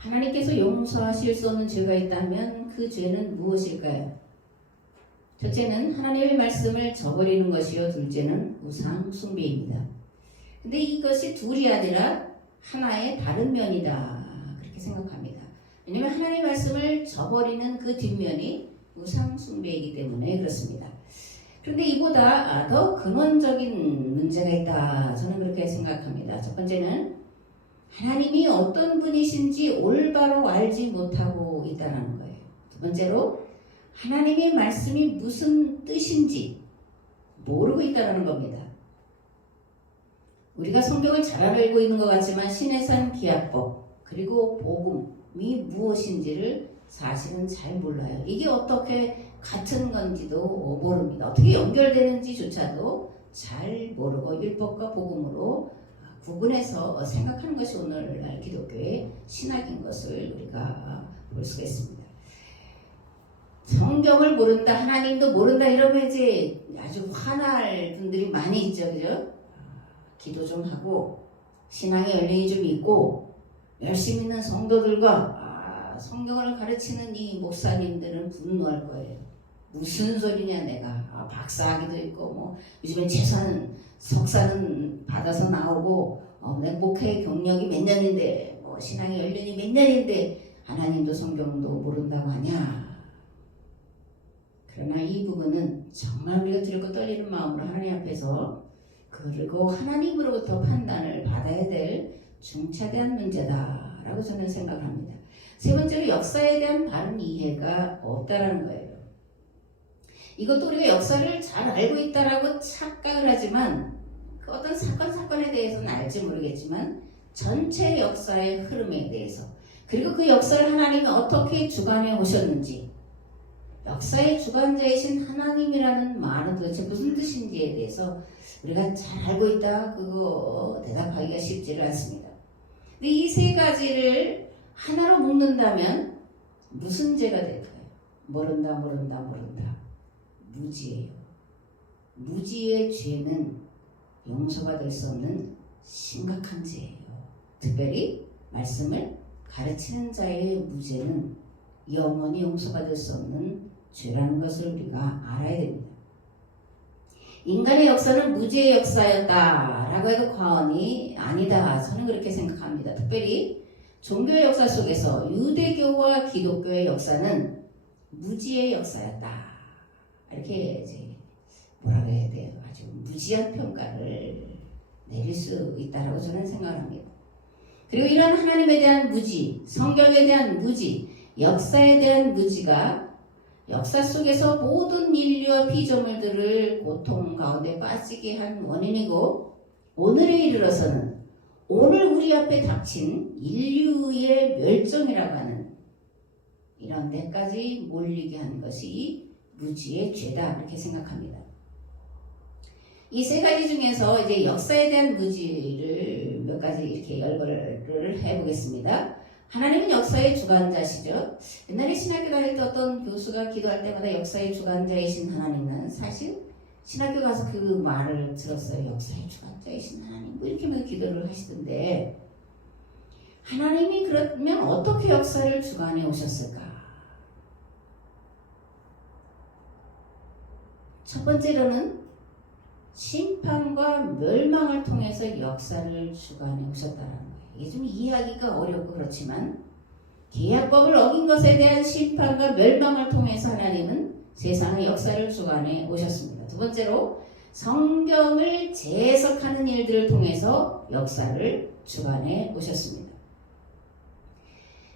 하나님께서 용서하실 수 없는 죄가 있다면 그 죄는 무엇일까요? 첫째는 하나님의 말씀을 저버리는 것이요, 둘째는 우상 숭배입니다. 근데 이것이 둘이 아니라 하나의 다른 면이다, 그렇게 생각합니다. 왜냐하면 하나님의 말씀을 저버리는 그 뒷면이 우상 숭배이기 때문에 그렇습니다. 그런데 이보다 더 근원적인 문제가 있다, 저는 그렇게 생각합니다. 첫 번째는 하나님이 어떤 분이신지 올바로 알지 못하고 있다는 거예요. 두 번째로 하나님의 말씀이 무슨 뜻인지 모르고 있다는 겁니다. 우리가 성경을 잘 알고 있는 것 같지만 신해산 기하법 그리고 복음이 무엇인지를 사실은 잘 몰라요. 이게 어떻게 같은 건지도 모릅니다. 어떻게 연결되는지조차도 잘 모르고 율법과 복음으로 구분해서 생각하는 것이 오늘날 기독교의 신학인 것을 우리가 볼 수가 있습니다. 성경을 모른다, 하나님도 모른다 이러면 이제 아주 화날 분들이 많이 있죠, 그죠? 기도 좀 하고 신앙의 열린이 좀 있고 열심히 있는 성도들과 성경을 가르치는 이 목사님들은 분노할 거예요. 무슨 소리냐 내가. 박사학위도 있고 뭐 요즘엔 최소한 석사는 받아서 나오고 내 목회 경력이 몇 년인데 뭐 신앙의 연륜이 몇 년인데 하나님도 성경도 모른다고 하냐. 그러나 이 부분은 정말 우리가 들고 떨리는 마음으로 하나님 앞에서 그리고 하나님으로부터 판단을 받아야 될 중차대한 문제다라고 저는 생각을 합니다. 세 번째로 역사에 대한 바른 이해가 없다라는 거예요. 이것도 우리가 역사를 잘 알고 있다라고 착각을 하지만 그 어떤 사건에 대해서는 알지 모르겠지만 전체 역사의 흐름에 대해서 그리고 그 역사를 하나님이 어떻게 주관해 오셨는지 역사의 주관자이신 하나님이라는 말은 도대체 무슨 뜻인지에 대해서 우리가 잘 알고 있다 그거 대답하기가 쉽지를 않습니다. 근데 이 세 가지를 하나로 묶는다면 무슨 죄가 될까요? 모른다. 무지예요. 무지의 죄는 용서가 될 수 없는 심각한 죄예요. 특별히 말씀을 가르치는 자의 무죄는 영원히 용서가 될 수 없는 죄라는 것을 우리가 알아야 됩니다. 인간의 역사는 무죄의 역사였다라고 해도 과언이 아니다. 저는 그렇게 생각합니다. 특별히 종교의 역사 속에서 유대교와 기독교의 역사는 무지의 역사였다. 이렇게 이제 뭐라 그래야 돼요? 아주 무지한 평가를 내릴 수 있다라고 저는 생각합니다. 그리고 이런 하나님에 대한 무지, 성경에 대한 무지, 역사에 대한 무지가 역사 속에서 모든 인류와 피조물들을 고통 가운데 빠지게 한 원인이고 오늘에 이르러서는 오늘 우리 앞에 닥친 인류의 멸종이라고 하는 이런 데까지 몰리게 한 것이 무지의 죄다 이렇게 생각합니다. 이 세 가지 중에서 이제 역사에 대한 무지를 몇 가지 이렇게 열거를 해보겠습니다. 하나님은 역사의 주관자시죠. 옛날에 신학교 다닐 때 어떤 교수가 기도할 때마다 역사의 주관자이신 하나님은 사실 신학교 가서 그 말을 들었어요. 역사의 주관자이신 하나님 뭐 이렇게 막 기도를 하시던데 하나님이 그러면 어떻게 역사를 주관해 오셨을까? 첫 번째로는 심판과 멸망을 통해서 역사를 주관해 오셨다는 거예요. 이게 좀 이해하기가 어렵고 그렇지만 계약법을 어긴 것에 대한 심판과 멸망을 통해서 하나님은 세상의 역사를 주관해 오셨습니다. 두 번째로 성경을 재해석하는 일들을 통해서 역사를 주관해 오셨습니다.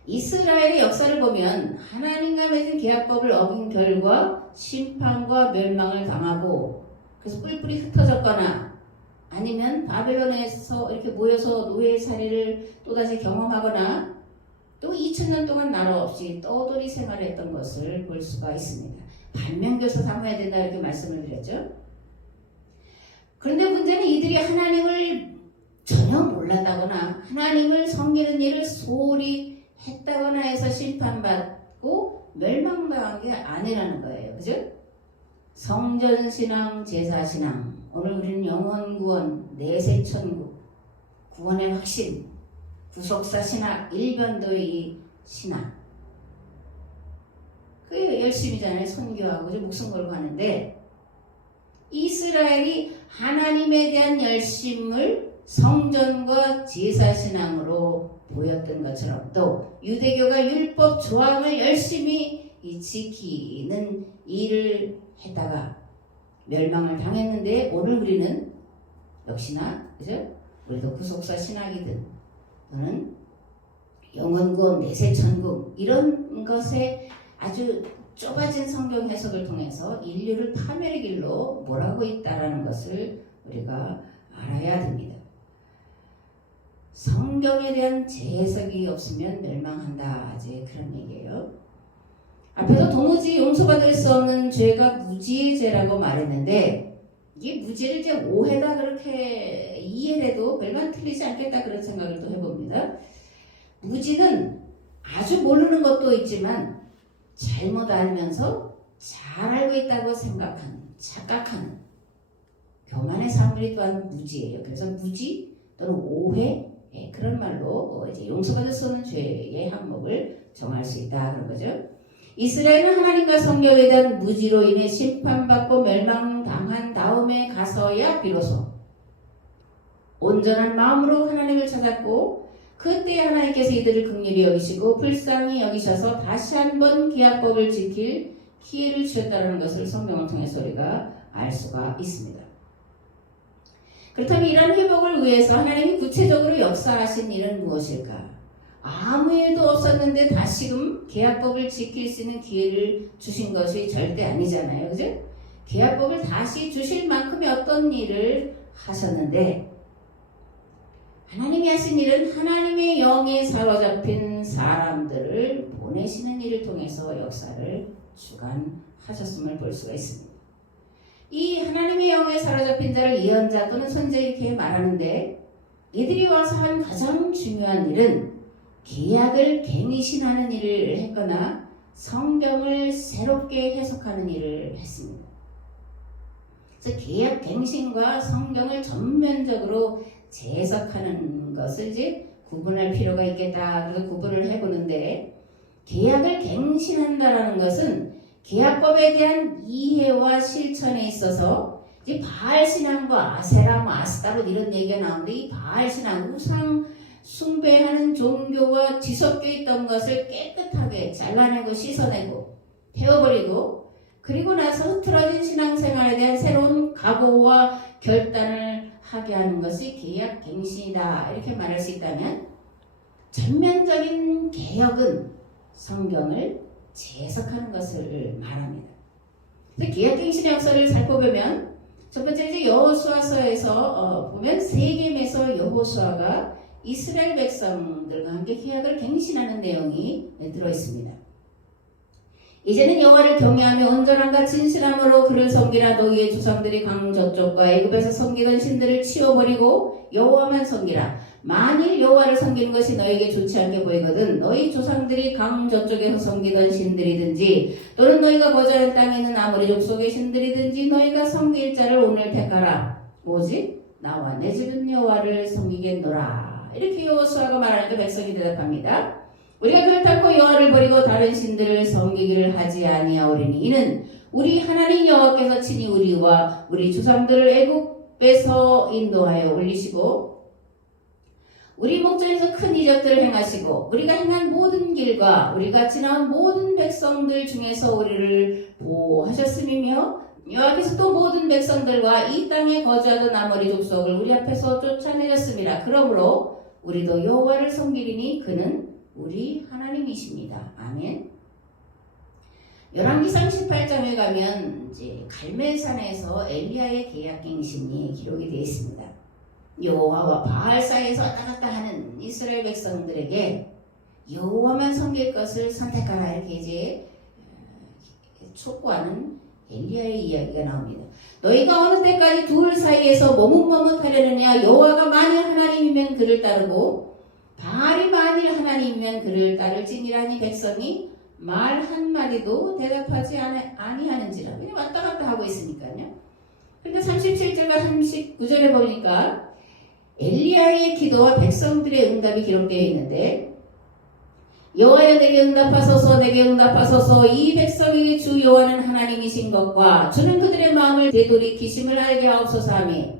이스라엘의 역사를 보면 하나님과 맺은 계약법을 어긴 결과 심판과 멸망을 당하고 그래서 뿔뿔이 흩어졌거나 아니면 바벨론에서 이렇게 모여서 노예살이를 또다시 경험하거나 또 2000년 동안 나라 없이 떠돌이 생활했던 것을 볼 수가 있습니다. 반면교사 삼아야 된다 이렇게 말씀을 드렸죠. 그런데 문제는 이들이 하나님을 전혀 몰랐다거나 하나님을 섬기는 일을 소홀히 했다거나 해서 심판받고 멸망당한 게 아니라는 거예요. 그죠? 성전신앙, 제사신앙, 오늘 우리는 영원구원, 내세천국, 구원의 확신, 구속사 신학, 일변도의 신학. 그게 열심히잖아요. 선교하고 목숨 걸고 하는데 이스라엘이 하나님에 대한 열심을 성전과 제사신앙으로 보였던 것처럼 또 유대교가 율법 조항을 열심히 지키는 일을 했다가 멸망을 당했는데 오늘 우리는 역시나 그죠? 우리도 구속사 신학이든 또는 영원구원, 내세천국 이런 것에 아주 좁아진 성경 해석을 통해서 인류를 파멸의 길로 몰아가고 있다는 것을 우리가 알아야 됩니다. 성경에 대한 재해석이 없으면 멸망한다. 이제 그런 얘기예요. 앞에서 도무지 용서받을 수 없는 죄가 무지의 죄라고 말했는데 이게 무지를 이제 오해다 그렇게 이해를 해도 별반 틀리지 않겠다 그런 생각을 또 해봅니다. 무지는 아주 모르는 것도 있지만 잘못 알면서 잘 알고 있다고 생각하는, 착각하는 교만의 사물이 또한 무지예요. 그래서 무지 또는 오해 그런 말로 이제 용서받을 수 없는 죄의 항목을 정할 수 있다 그런 거죠. 이스라엘은 하나님과 성경에 대한 무지로 인해 심판받고 멸망당한 다음에 가서야 비로소 온전한 마음으로 하나님을 찾았고 그때 하나님께서 이들을 긍휼히 여기시고 불쌍히 여기셔서 다시 한번 기약법을 지킬 기회를 주셨다는 것을 성경을 통해서 우리가 알 수가 있습니다. 그렇다면 이러한 회복을 위해서 하나님이 구체적으로 역사하신 일은 무엇일까? 아무 일도 없었는데 다시금 계약법을 지킬 수 있는 기회를 주신 것이 절대 아니잖아요. 그죠? 계약법을 다시 주실 만큼의 어떤 일을 하셨는데 하나님이 하신 일은 하나님의 영에 사로잡힌 사람들을 보내시는 일을 통해서 역사를 주관하셨음을 볼 수가 있습니다. 이 하나님의 영에 사로잡힌 자를 예언자 또는 선지 이렇게 말하는데 이들이 와서 한 가장 중요한 일은 계약을 갱신하는 일을 했거나 성경을 새롭게 해석하는 일을 했습니다. 그래서 계약 갱신과 성경을 전면적으로 재해석하는 것을 이제 구분할 필요가 있겠다. 그래서 구분을 해보는데 계약을 갱신한다라는 것은 계약법에 대한 이해와 실천에 있어서 이제 바알 신앙과 아세라, 아스타롯 이런 얘기가 나오는데 이 바알 신앙, 우상 숭배하는 종교와 뒤섞여 있던 것을 깨끗하게 잘라내고 씻어내고 태워버리고 그리고 나서 흐트러진 신앙생활에 대한 새로운 각오와 결단을 하게 하는 것이 계약 갱신이다 이렇게 말할 수 있다면 전면적인 개혁은 성경을 재해석하는 것을 말합니다. 계약 갱신의 역사를 살펴보면 첫 번째 이제 여호수아서에서 보면 세겜에서 여호수아가 이스라엘 백성들과 함께 계약을 갱신하는 내용이 들어 있습니다. 이제는 여호와를 경외하며 온전함과 진실함으로 그를 섬기라. 너희의 조상들이 강 저쪽과 애굽에서 섬기던 신들을 치워버리고 여호와만 섬기라. 만일 여호와를 섬기는 것이 너에게 좋지 않게 보이거든 너희 조상들이 강 저쪽에서 섬기던 신들이든지 또는 너희가 거주하는 땅에 있는 아모리 족속의 신들이든지 너희가 섬길 자를 오늘 택하라. 오직 나와 내 집은 여호와를 섬기겠노라. 이렇게 여호수아가 말하니까 백성이 대답합니다. 우리가 결단코 여호와를 버리고 다른 신들을 섬기기를 하지 아니하오리니 이는 우리 하나님 여호와께서 친히 우리와 우리 조상들을 애굽에서 인도하여 올리시고 우리 목전에서 큰 이적들을 행하시고 우리가 행한 모든 길과 우리가 지나온 모든 백성들 중에서 우리를 보호하셨음이며 여호와께서 또 모든 백성들과 이 땅에 거주하던 아모리 족속을 우리 앞에서 쫓아내셨습니다. 그러므로 우리도 여호와를 섬기리니 그는 우리 하나님이십니다. 아멘. 열왕기상 18장에 가면 이제 갈멜산에서 엘리야의 계약갱신이 기록이 되어 있습니다. 여호와와 바알 사이에서 왔다 갔다 하는 이스라엘 백성들에게 여호와만 섬길 것을 선택하라 이렇게 이제 촉구하는 엘리야의 이야기가 나옵니다. 너희가 어느 때까지 둘 사이에서 머뭇머뭇하려느냐. 여호와가 만일 하나님이면 그를 따르고 바알이 만일 하나님이면 그를 따를지니라니. 백성이 말 한마디도 대답하지 아니하는지라. 그냥 왔다 갔다 하고 있으니까요. 그런데 37절과 39절에 보니까 엘리야의 기도와 백성들의 응답이 기록되어 있는데 여호와여 내게 응답하소서 내게 응답하소서 이 백성에게 주 여호와는 하나님이신 것과 주는 그들의 마음을 되돌이키심을 알게 하옵소서 하며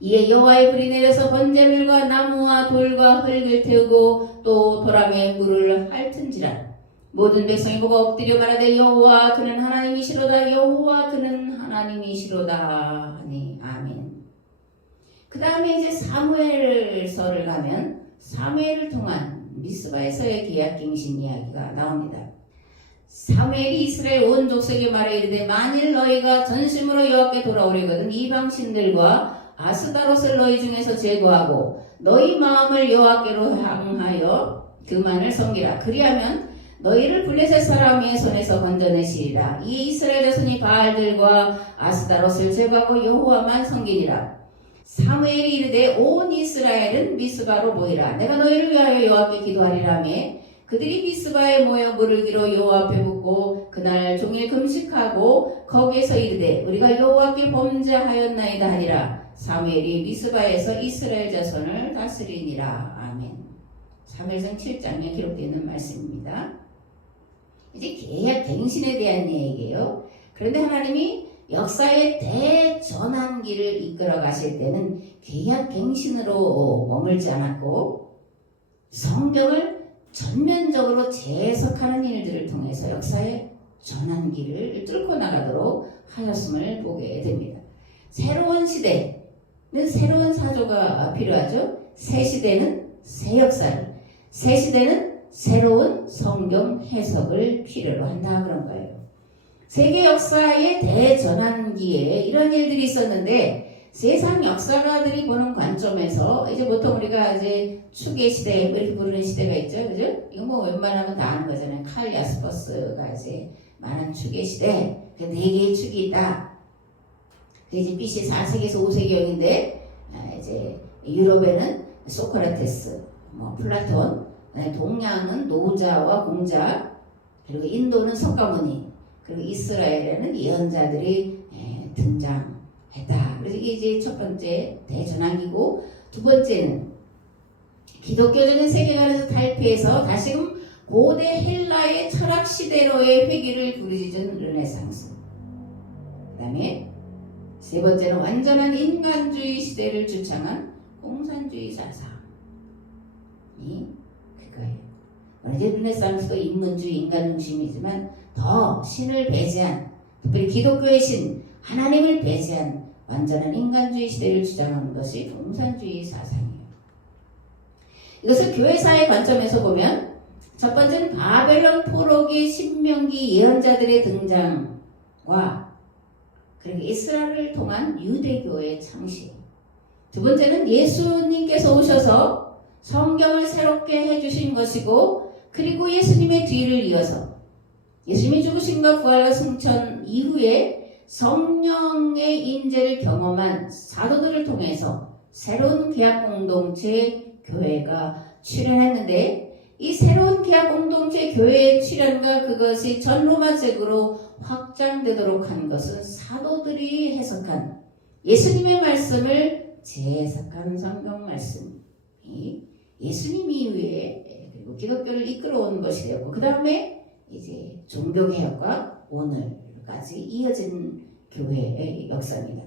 이에 여호와의 불이 내려서 번제물과 나무와 돌과 흙을 태우고 또 도람에 물을 핥은지라 모든 백성이 보고 엎드려 말하되 여호와 그는 하나님이시로다 여호와 그는 하나님이시로다 하니 아멘. 그 다음에 이제 사무엘서를 가면 사무엘을 통한 미스바에서의 계약갱신 이야기가 나옵니다. 사무엘이 이스라엘 온 족속에 말해 이르되 만일 너희가 전심으로 여호와께 돌아오려거든 이방신들과 아스다롯을 너희 중에서 제거하고 너희 마음을 여호와께로 향하여 그만을 섬기라. 그리하면 너희를 블레셋 사람의 손에서 건져내시리라. 이 이스라엘 자손이 바알들과 아스다롯을 제거하고 여호와만 섬기리라. 사무엘이 이르되 온 이스라엘은 미스바로 모이라. 내가 너희를 위하여 여호와께 기도하리라며 그들이 미스바에 모여 물을기로 여호와 앞에 묻고 그날 종일 금식하고 거기에서 이르되 우리가 여호와께 범죄하였나이다 하니라. 사무엘이 미스바에서 이스라엘 자손을 다스리니라. 아멘. 사무엘상 7장에 기록되어 있는 말씀입니다. 이제 계약갱신에 대한 얘기예요. 그런데 하나님이 역사의 대전환기를 이끌어 가실 때는 계약갱신으로 머물지 않았고 성경을 전면적으로 재해석하는 일들을 통해서 역사의 전환기를 뚫고 나가도록 하였음을 보게 됩니다. 새로운 시대는 새로운 사조가 필요하죠. 새 시대는 새 역사를, 새 시대는 새로운 성경 해석을 필요로 한다 그런 거예요. 세계 역사의 대전환기에 이런 일들이 있었는데 세상 역사가들이 보는 관점에서 이제 보통 우리가 이제 추계 시대 이렇게 부르는 시대가 있죠, 그죠? 이거 뭐 웬만하면 다 아는 거잖아요. 칼 야스퍼스가 이제 말한 추계 시대, 그 4개의 축이 있다. 그 이제 BC 4세기에서 5세기형인데 이제 유럽에는 소크라테스, 뭐 플라톤, 동양은 노자와 공자, 그리고 인도는 석가모니, 그리고 이스라엘에는 예언자들이 등장했다. 그래서 이게 이제 첫 번째 대전환기고 두 번째는 기독교적인 세계관에서 탈피해서 다시금 고대 헬라의 철학 시대로의 회귀를 부르짖은 르네상스. 그 다음에 세 번째는 완전한 인간주의 시대를 주창한 공산주의 사상이 그거예요. 이제 르네상스도 인문주의 인간 중심이지만 더 신을 배제한, 특별히 기독교의 신 하나님을 배제한 완전한 인간주의 시대를 주장하는 것이 공산주의 사상이에요. 이것을 교회사의 관점에서 보면 첫 번째는 바벨론 포로기 신명기 예언자들의 등장과 그리고 이스라엘을 통한 유대교의 창시. 두 번째는 예수님께서 오셔서 성경을 새롭게 해주신 것이고 그리고 예수님의 뒤를 이어서 예수님이 죽으심과 부활과 승천 이후에 성령의 인재를 경험한 사도들을 통해서 새로운 계약 공동체 교회가 출현했는데 이 새로운 계약 공동체 교회의 출현과 그것이 전 로마 제국으로 확장되도록 한 것은 사도들이 해석한 예수님의 말씀을 재해석한 성경 말씀이 예수님 이후에 그리고 기독교를 이끌어온 것이 되었고 그 다음에 이제 종교개혁과 오늘까지 이어진 교회의 역사입니다.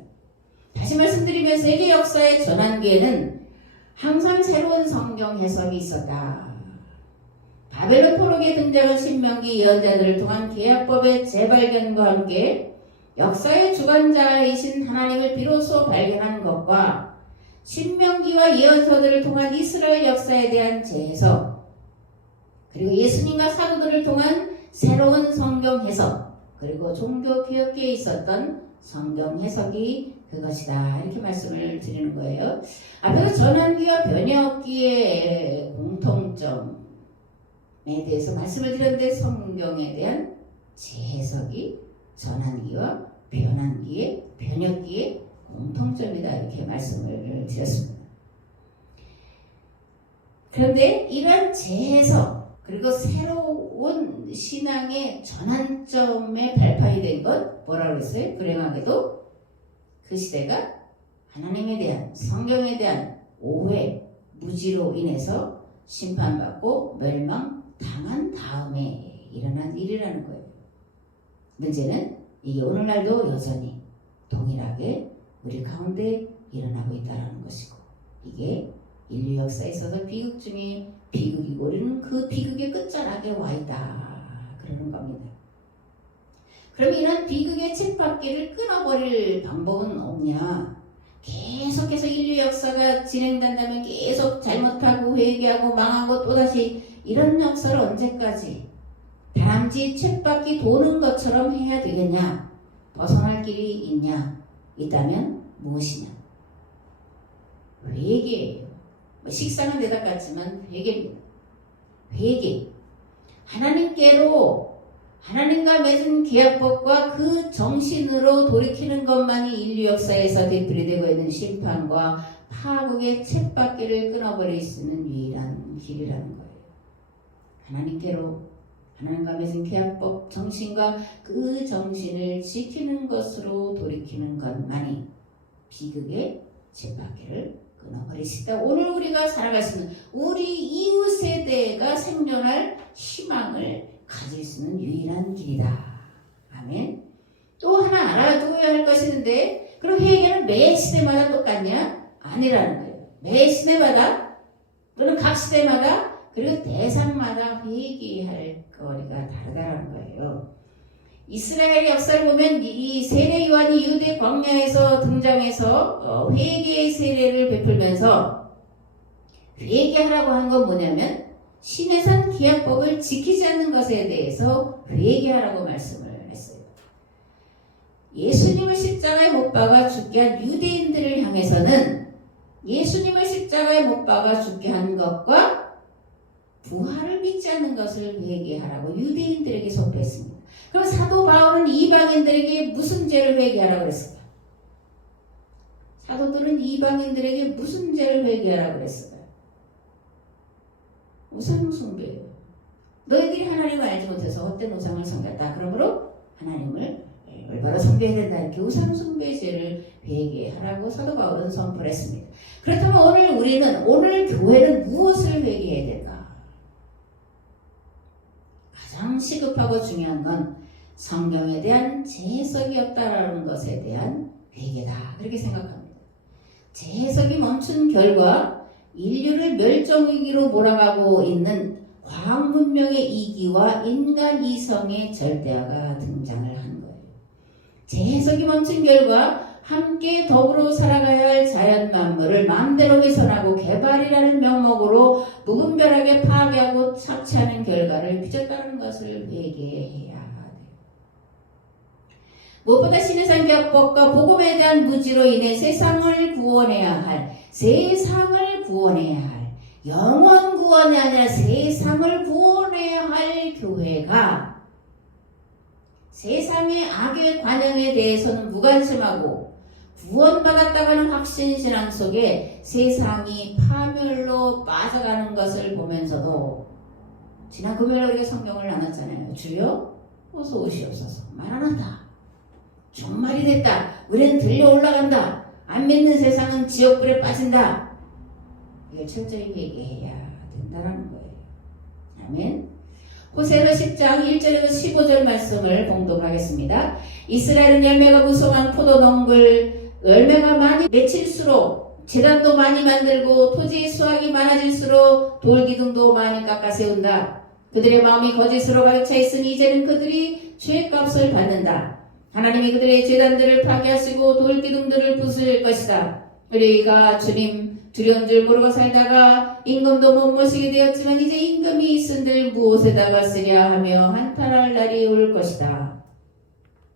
다시 말씀드리면 세계 역사의 전환기에는 항상 새로운 성경 해석이 있었다. 바벨론 포로기에 등장한 신명기 예언자들을 통한 계약법의 재발견과 함께 역사의 주관자이신 하나님을 비로소 발견한 것과 신명기와 예언서들을 통한 이스라엘 역사에 대한 재해석, 그리고 예수님과 사도들을 통한 새로운 성경 해석, 그리고 종교개혁기에 있었던 성경 해석이 그것이다. 이렇게 말씀을 드리는 거예요. 앞에서 전환기와 변혁기의 공통점에 대해서 말씀을 드렸는데 성경에 대한 재해석이 전환기와 변혁기의 공통점이다. 이렇게 말씀을 드렸습니다. 그런데 이러한 재해석 그리고 새로운 신앙의 전환점에 발판이 된 것 뭐라고 그랬어요? 불행하게도 그 시대가 하나님에 대한 성경에 대한 오해, 무지로 인해서 심판받고 멸망당한 다음에 일어난 일이라는 거예요. 문제는 이게 오늘날도 여전히 동일하게 우리 가운데 일어나고 있다는 것이고, 이게 인류 역사에 있어서 비극 중에 비극이고 우리는 그 비극의 끝자락에 와 있다 그러는 겁니다. 그럼 이런 비극의 쳇바퀴를 끊어버릴 방법은 없냐? 계속해서 인류 역사가 진행된다면 계속 잘못하고 회개하고 망하고 또다시 이런 역사를 언제까지 다람쥐 쳇바퀴 도는 것처럼 해야 되겠냐? 벗어날 길이 있냐? 있다면 무엇이냐? 회개예요. 식상한 대답 같지만 회개입니다. 회개. 하나님과 맺은 계약법과 그 정신으로 돌이키는 것만이 인류 역사에서 되풀이되고 있는 심판과 파국의 쳇바퀴를 끊어버릴 수 있는 유일한 길이라는 거예요. 하나님과 맺은 계약법 정신과 그 정신을 지키는 것으로 돌이키는 것만이 비극의 쳇바퀴를 끊어버릴 수 있다. 오늘 우리가 살아갈 수 있는 우리 이후 세대가 생존할 희망을 가질 수 있는 유일한 길이다. 아멘. 또 하나 알아두어야 할 것이 있는데, 그럼 회개는 매 시대마다 똑같냐? 아니라는 거예요. 매 시대마다 또는 각 시대마다 그리고 대상마다 회개할 거리가 다르다는 거예요. 이스라엘 역사를 보면 이 세례 요한이 유대 광야에서 등장해서 회개의 세례를 베풀면서 회개하라고 한 건 뭐냐면 시내산 기약법을 지키지 않는 것에 대해서 회개하라고 말씀을 했어요. 예수님을 십자가에 못 박아 죽게 한 유대인들을 향해서는 예수님을 십자가에 못 박아 죽게 한 것과 부활을 믿지 않는 것을 회개하라고 유대인들에게 선포했습니다. 그럼 사도 바울은 이방인들에게 무슨 죄를 회개하라고 그랬을까? 사도들은 이방인들에게 무슨 죄를 회개하라고 그랬을까? 우상 숭배예요. 너희들이 하나님을 알지 못해서 헛된 우상을 섬겼다. 그러므로 하나님을 올바로 섬겨야 된다. 이렇게 우상 숭배 죄를 회개하라고 사도 바울은 선포를 했습니다. 그렇다면 오늘 교회는 무엇을 회개해야 될까? 가장 시급하고 중요한 건 성경에 대한 재해석이 없다라는 것에 대한 회개다. 그렇게 생각합니다. 재해석이 멈춘 결과 인류를 멸종위기로 몰아가고 있는 과학 문명의 이기와 인간 이성의 절대화가 등장을 한 거예요. 재해석이 멈춘 결과 함께 더불어 살아가야 할 자연 만물을 마음대로 훼손하고 개발이라는 명목으로 무분별하게 파괴하고 착취하는 결과를 빚었다는 것을 회개해야 돼요. 무엇보다 신해산 기약법과 복음에 대한 무지로 인해 세상을 구원해야 할 영원 구원이 아니라 세상을 구원해야 할 교회가 세상의 악의 관영에 대해서는 무관심하고 구원받았다가는 확신신앙 속에 세상이 파멸로 빠져가는 것을 보면서도, 지난 금요일에 우리가 성경을 나눴잖아요. 주여 어서 오시옵소서. 마라나다. 종말이 됐다. 우리는 들려 올라간다. 안 믿는 세상은 지옥불에 빠진다. 이걸 철저히 회개해야 된다는 거예요. 아멘. 호세아서 10장 1절에서 15절 말씀을 봉독하겠습니다. 이스라엘은 열매가 무성한 포도농을 열매가 많이 맺힐수록 제단도 많이 만들고 토지의 수확이 많아질수록 돌기둥도 많이 깎아 세운다. 그들의 마음이 거짓으로 가득 차 있으니 이제는 그들이 죄값을 받는다. 하나님이 그들의 제단들을 파괴하시고 돌기둥들을 부수실 것이다. 우리가 주님 두려운 줄 모르고 살다가 임금도 못 모시게 되었지만 이제 임금이 있은들 무엇에다가 쓰랴 하며 한탄할 날이 올 것이다.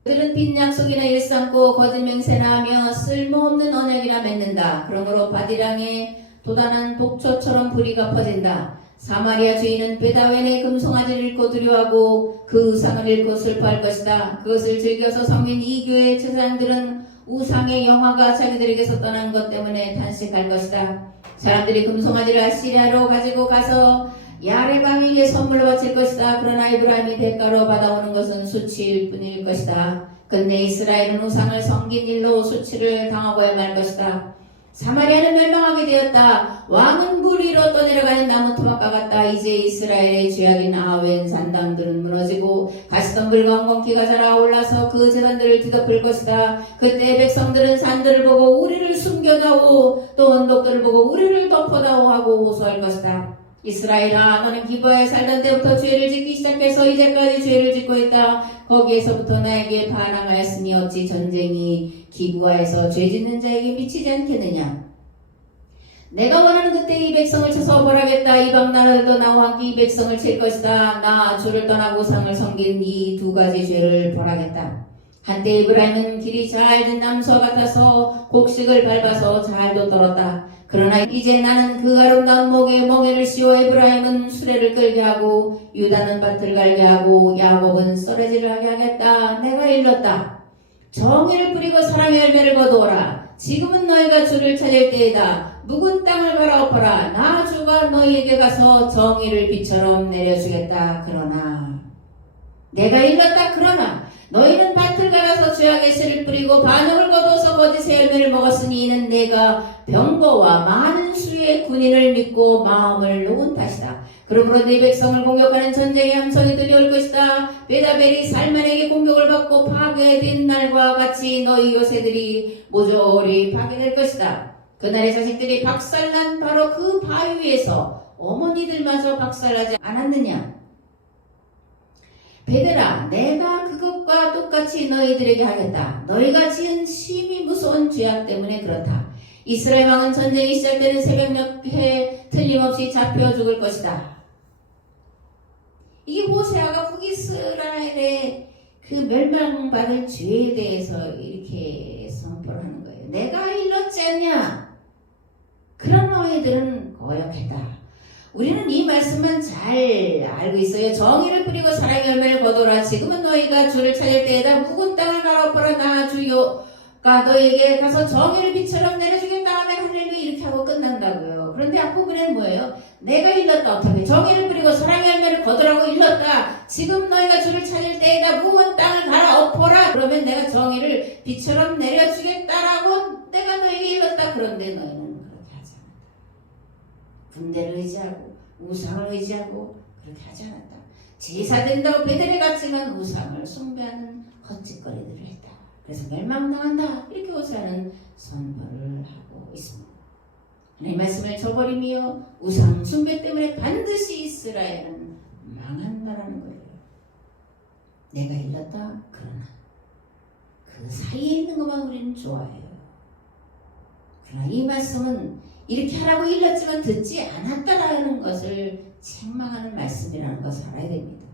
그들은 빈 약속이나 일삼고 거짓 맹세나 하며 쓸모없는 언약이나 맺는다. 그러므로 바디랑에 도단한 독초처럼 불이가 퍼진다. 사마리아 주인은 베다웬의 금송아지를 잃고 두려워하고 그 우상을 잃고 슬퍼할 것이다. 그것을 즐겨서 섬긴 이 교회의 제사장들은 우상의 영화가 자기들에게서 떠난 것 때문에 탄식할 것이다. 사람들이 금송아지를 아시리아로 가지고 가서 야레방에게 선물로 바칠 것이다. 그러나 이브라임이 대가로 받아오는 것은 수치일 뿐일 것이다. 근데 이스라엘은 우상을 섬긴 일로 수치를 당하고야 말 것이다. 사마리아는 멸망하게 되었다. 왕은 물 위로 떠내려가는 나무 토막과 같다. 이제 이스라엘의 죄악인 아웬 산당들은 무너지고 가시덤불과 엉겅퀴가 자라 올라서 그 재단들을 뒤덮을 것이다. 그때 백성들은 산들을 보고 우리를 숨겨다오, 또 언덕들을 보고 우리를 덮어다오 하고 호소할 것이다. 이스라엘아, 너는 기브아에 살던 때부터 죄를 짓기 시작해서 이제까지 죄를 짓고 있다. 거기에서부터 나에게 반항하였으니 어찌 전쟁이 기브아에서 죄 짓는 자에게 미치지 않겠느냐. 내가 원하는 그때 이 백성을 쳐서 벌하겠다. 이방 나라들도 나와 함께 이 백성을 칠 것이다. 나 주를 떠나고 우상을 섬긴 이 두 가지 죄를 벌하겠다. 한때 이브라임은 길이 잘 든 나무와 같아서 곡식을 밟아서 잘도 떨었다. 그러나 이제 나는 그 아름다운 목에 멍에를 씌워 이브라임은 수레를 끌게 하고 유다는 밭을 갈게 하고 야곱은 썰매질을 하게 하겠다. 내가 일렀다. 정의를 뿌리고 사랑의 열매를 거두어라. 지금은 너희가 주를 찾을 때이다. 묵은 땅을 갈아엎어라. 나 주가 너희에게 가서 정의를 비처럼 내려주겠다. 그러나 내가 일렀다. 그러나 너희는 밭을 갈아서 죄악의 씨를 뿌리고 반역을 거두어서 거짓의 열매를 먹었으니 이는 내가 병거와 많은 수의 군인을 믿고 마음을 놓은 탓이다. 그러므로 네 백성을 공격하는 전쟁의 함성이 들려올 것이다. 베다벨이 살만에게 공격을 받고 파괴된 날과 같이 너희 요새들이 모조리 파괴될 것이다. 그날의 자식들이 박살난 바로 그 바위 위에서 어머니들마저 박살나지 않았느냐. 베드라, 내가 그것과 똑같이 너희들에게 하겠다. 너희가 지은 심히 무서운 죄악 때문에 그렇다. 이스라엘 왕은 전쟁이 시작되는 새벽녘에 틀림없이 잡혀 죽을 것이다. 이게 호세아가 북이스라엘의 그 멸망받을 죄에 대해서 이렇게 선포를 하는 거예요. 내가 일렀지 않냐? 그런 너희들은 거역했다. 우리는 이 말씀은 잘 알고 있어요. 정의를 뿌리고 사랑의 열매를 거두라. 지금은 너희가 주를 찾을 때에다 묵은 땅을 갈아엎어라. 나 주가 너희에게 가서 정의를 빛처럼 내려주겠다 하면 할렐루야 이렇게 하고 끝난다고요. 그런데 앞부분에는 뭐예요? 내가 일렀다. 어떻게? 정의를 뿌리고 사랑의 열매를 거두라고 일렀다. 지금 너희가 주를 찾을 때에다 묵은 땅을 갈아엎어라. 그러면 내가 정의를 빛처럼 내려주겠다라고 내가 너희에게 일렀다. 그런데 너희는 그렇게 하지 않았다. 군대를 의지하고 우상을 의지하고 그렇게 하지 않았다. 제사 드린다고 베델에 갔지만 우상을 숭배하는 헛짓거리들을 했다. 그래서 멸망당한다. 이렇게 호세아는 선포를 하고 있습니다. 하나님 말씀을 저버리며 우상 숭배 때문에 반드시 이스라엘은 망한다라는 거예요. 내가 일렀다. 그러나 그 사이에 있는 것만 우리는 좋아해요. 그러나 이 말씀은 이렇게 하라고 일렀지만 듣지 않았다라는 것을 책망하는 말씀이라는 것을 알아야 됩니다.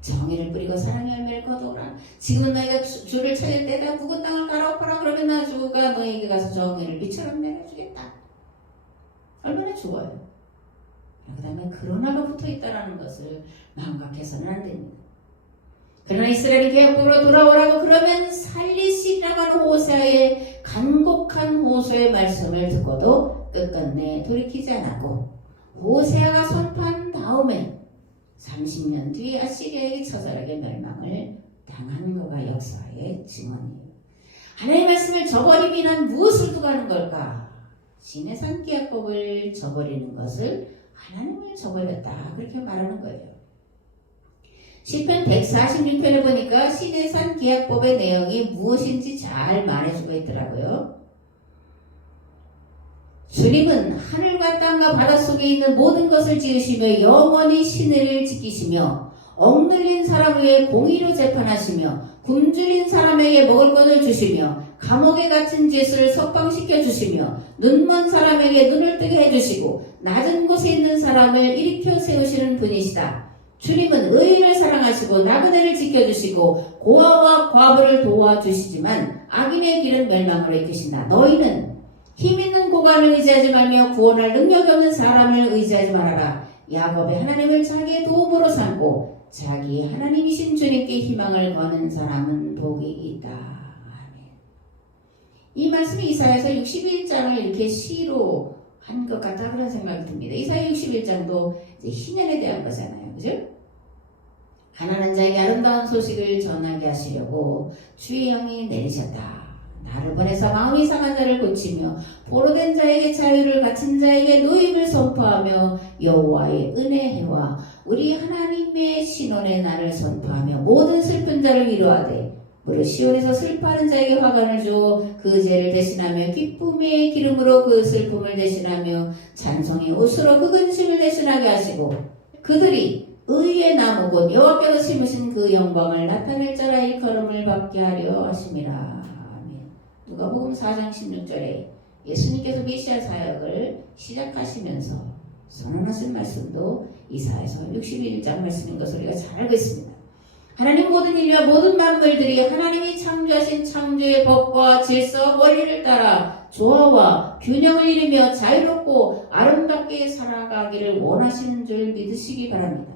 정의를 뿌리고 사랑의 열매를 거두어라. 지금 너희가 주를 찾을 때다 묵은 땅을 갈아엎어라. 그러면 나 주가 너희에게 가서 정의를 빛처럼 내려주겠다. 얼마나 좋아요. 그 다음에 그러나가 붙어있다라는 것을 망각해서는 안 됩니다. 그러나 이스라엘이 계약으로 돌아오라고 그러면 살리시라고 하는 호세아의 간곡한 호소의 말씀을 듣고도 끝끝내 돌이키지 않았고 호세아가 선포한 다음에 30년 뒤에 아시리아에게 처절하게 멸망을 당한 거가 역사의 증언이에요. 하나님의 말씀을 저버림이란 무엇을 두고 하는 걸까? 신의 산기약법을 저버리는 것을 하나님을 저버렸다 그렇게 말하는 거예요. 시편 146편을 보니까 신의 산기약법의 내용이 무엇인지 잘 말해주고 있더라고요. 주님은 하늘과 땅과 바닷속에 있는 모든 것을 지으시며 영원히 신을 지키시며 억눌린 사람 위에 공의로 재판하시며 굶주린 사람에게 먹을 것을 주시며 감옥에 갇힌 짓을 석방시켜 주시며 눈먼 사람에게 눈을 뜨게 해주시고 낮은 곳에 있는 사람을 일으켜 세우시는 분이시다. 주님은 의인을 사랑하시고 나그네를 지켜주시고 고아와 과부를 도와주시지만 악인의 길은 멸망으로 이끄신다. 너희는 힘있는 고관을 의지하지 말며 구원할 능력이 없는 사람을 의지하지 말아라. 야곱의 하나님을 자기의 도움으로 삼고 자기 하나님이신 주님께 희망을 거는 사람은 복이 있다. 아멘. 이 말씀이 이사야서 61장을 이렇게 시로 한 것 같다 그런 생각이 듭니다. 이사야 61장도 이제 희년에 대한 거잖아요. 그죠? 가난한 자에게 아름다운 소식을 전하게 하시려고 주의 영이 내리셨다. 나를 보내서 마음이 상한 자를 고치며 포로된 자에게 자유를 갇힌 자에게 노임을 선포하며 여호와의 은혜와 우리 하나님의 신원의 날을 선포하며 모든 슬픈 자를 위로하되 무릇 시온에서 슬퍼하는 자에게 화관을 주어 그 죄를 대신하며 기쁨의 기름으로 그 슬픔을 대신하며 찬송의 옷으로 그 근심을 대신하게 하시고 그들이 의의 나무 곧 여호와께서 심으신 그 영광을 나타낼 자라 일컬음을 받게 하려 하심이라. 아멘. 누가복음 4장 16절에 예수님께서 메시아 사역을 시작하시면서 선언하신 말씀도 이사야서 61장 말씀인 것을 우리가 잘 알고 있습니다. 하나님 모든 인류와 모든 만물들이 하나님이 창조하신 창조의 법과 질서와 원리를 따라 조화와 균형을 이루며 자유롭고 아름답게 살아가기를 원하시는 줄 믿으시기 바랍니다.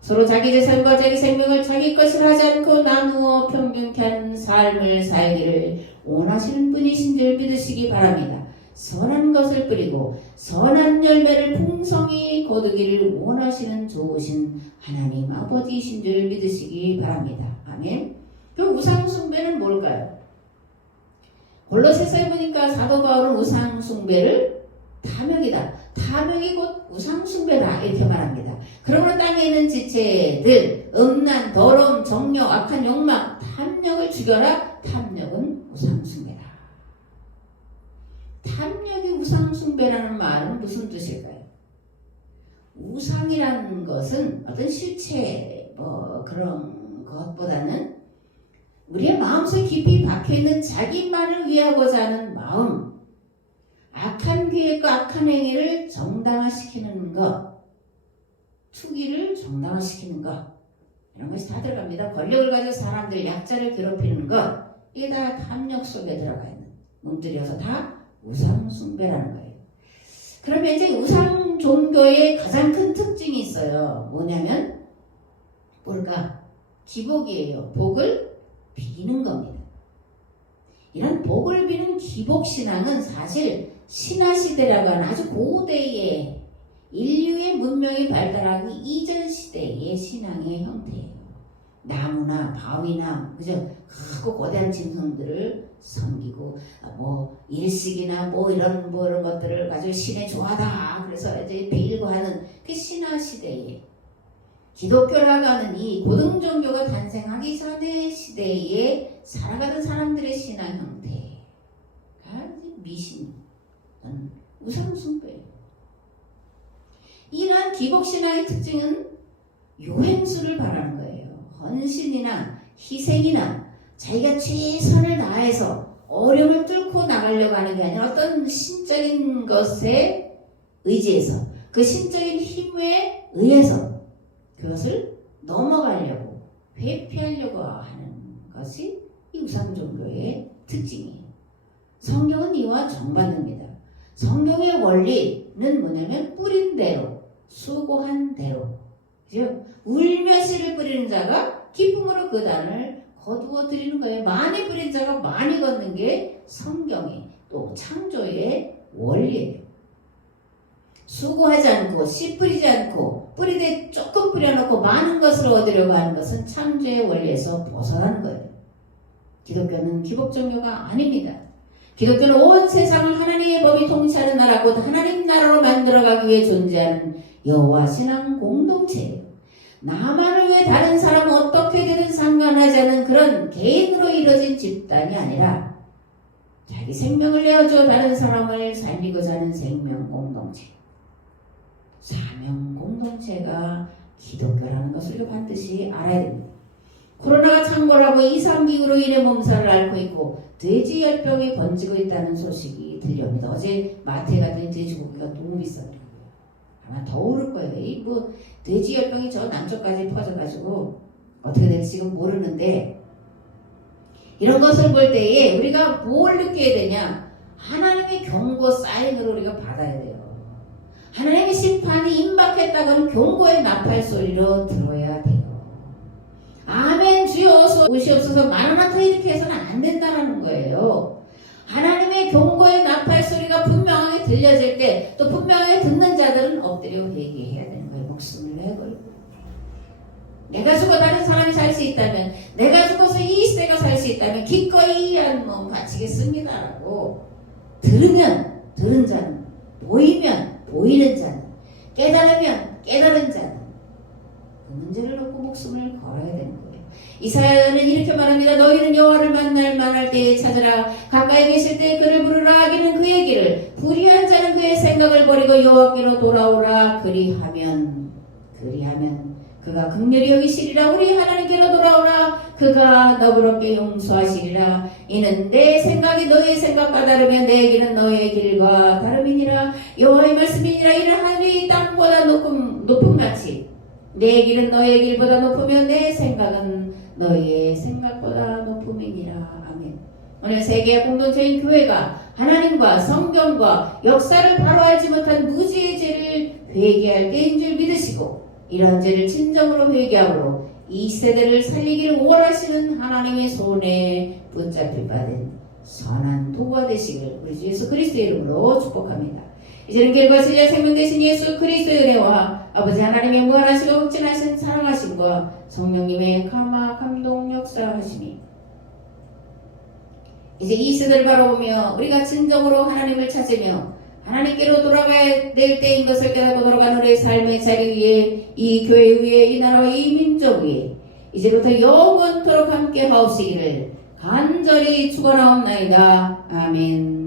서로 자기 재산과 자기 생명을 자기 것을 하지 않고 나누어 평균케 한 삶을 살기를 원하시는 분이신 줄 믿으시기 바랍니다. 선한 것을 뿌리고 선한 열매를 풍성히 거두기를 원하시는 좋으신 하나님 아버지이신 줄 믿으시기 바랍니다. 아멘. 그 우상 숭배는 뭘까요? 골로새서에 보니까 사도 바울은 우상 숭배를 탐욕이다. 탐욕이 곧 우상 숭배다 이렇게 말합니다. 그러므로 땅에 있는 지체들 음란, 더러움, 정욕, 악한 욕망, 탐욕을 죽여라. 탐욕은 우상 숭배다. 탐욕이 우상 숭배라는 말은 무슨 뜻일까요? 우상이라는 것은 어떤 실체 그런 것보다는 우리의 마음속 깊이 박혀있는 자기만을 위하고자 하는 마음, 악한 계획과 악한 행위를 정당화시키는 것, 투기를 정당화시키는 것, 이런 것이 다 들어갑니다. 권력을 가지고 사람들 약자를 괴롭히는 것, 이게 다 탐욕 속에 들어가 있는 몸들이어서 다 우상 숭배라는 거예요. 그러면 이제 우상 종교의 가장 큰 특징이 있어요. 뭐냐면 뭘까? 기복이에요. 복을 비는 겁니다. 이런 복을 비는 기복신앙은 사실 신화시대라고 하는 아주 고대의 인류의 문명이 발달하기 이전 시대의 신앙의 형태예요. 나무나 바위나 그죠? 크고 거대한 짐승들을 섬기고 일식이나 이런 것들을 가지고 신에 좋아하다 그래서 이제 빌고 하는 그 신화 시대에 기독교라고 하는 이 고등 종교가 탄생하기 전의 시대에 살아가던 사람들의 신앙 형태가 미신, 우상 숭배예요. 이러한 기복신앙의 특징은 요행수를 바라는 거예요. 헌신이나 희생이나 자기가 최선을 다해서 어려움을 뚫고 나가려고 하는 게 아니라 어떤 신적인 것에 의지해서 그 신적인 힘에 의해서 그것을 넘어가려고 회피하려고 하는 것이 이 우상종교의 특징이에요. 성경은 이와 정반대입니다. 성경의 원리는 뭐냐면 뿌린 대로 수고한 대로 그죠? 울며 씨를 뿌리는 자가 기쁨으로 그 단을 거두어 드리는 거예요. 많이 뿌린 자가 많이 걷는 게 성경의 또 창조의 원리예요. 수고하지 않고 씨 뿌리지 않고 뿌리되 조금 뿌려놓고 많은 것을 얻으려고 하는 것은 창조의 원리에서 벗어나는 거예요. 기독교는 기복종교가 아닙니다. 기독교는 온 세상을 하나님의 법이 통치하는 나라 곧 하나님 나라로 만들어가기 위해 존재하는 여호와 신앙 공동체예요. 나만을 위해 다른 사람은 어떻게 되든 상관하지 않은 그런 개인으로 이루어진 집단이 아니라 자기 생명을 내어줘 다른 사람을 살리고자 하는 생명 공동체, 사명 공동체가 기독교라는 것을 반드시 알아야 됩니다. 코로나가 창궐하고 이상기후로 인해 몸살을 앓고 있고 돼지열병이 번지고 있다는 소식이 들려옵니다. 어제 마트에 갔더니 돼지고기가 너무 비싸더라고요. 아마 더 오를 거예요. 이 돼지열병이 저 남쪽까지 퍼져가지고 어떻게 될지 지금 모르는데 이런 것을 볼 때에 우리가 뭘 느껴야 되냐? 하나님의 경고 사인으로 우리가 받아야 돼요. 하나님의 심판이 임박했다고 하는 경고의 나팔 소리로 들어야 돼요. 아멘 주여 어서 오시옵소서 마라나타 이렇게 해서는 안 된다는 거예요. 하나님의 경고의 나팔 소리가 분명하게 들려질 때 또 분명하게 듣는 자들은 엎드려 회개해야 되는 거예요. 목숨을 내걸고 내가 죽어 다른 사람이 살 수 있다면, 내가 죽어서 이 시대가 살 수 있다면 기꺼이 이 한 몸 바치겠습니다라고 들으면 들은 자는, 보이면 보이는 자는, 깨달으면 깨달은 자는 그 문제를 놓고 목숨을 걸어야 되는 거예요. 이사야는 이렇게 말합니다. 너희는 여호와를 만날 때에 찾으라. 가까이 계실 때 그를 부르라. 악인은 그의 길을, 불의한 자는 그의 생각을 버리고 여호와께로 돌아오라. 그리하면 그가 긍휼히 여기시리라. 우리 하나님께로 돌아오라. 그가 너그럽게 용서하시리라. 이는 내 생각이 너의 생각과 다르며 내 길은 너의 길과 다름이니라. 여호와의 말씀이니라. 이는 하늘이 땅보다 높음같이 내 길은 너의 길보다 높으며 내 생각은 너의 생각보다 높음이니라. 아멘. 오늘 세계 공동체인 교회가 하나님과 성경과 역사를 바로 알지 못한 무지의 죄를 회개할 때인 줄 믿으시고, 이러한 죄를 진정으로 회개함으로 이 세대를 살리기를 원하시는 하나님의 손에 붙잡힐 바 된 선한 도구가 되시길 우리 주 예수 그리스도의 이름으로 축복합니다. 이제는 길과 진리와 생명 되신 예수 그리스도의 은혜와 아버지 하나님의 무한하시고 극진하신 사랑하심과 성령님의 감동 역사하심이 이제 이 세대를 바라보며 우리가 진정으로 하나님을 찾으며 하나님께로 돌아가야 될 때인 것을 깨닫고 돌아가는 우리의 삶의 자리 위에, 이 교회 위에, 이 나라와 이 민족 위에 이제부터 영원토록 함께 하옵시기를 간절히 축원하옵나이다. 아멘.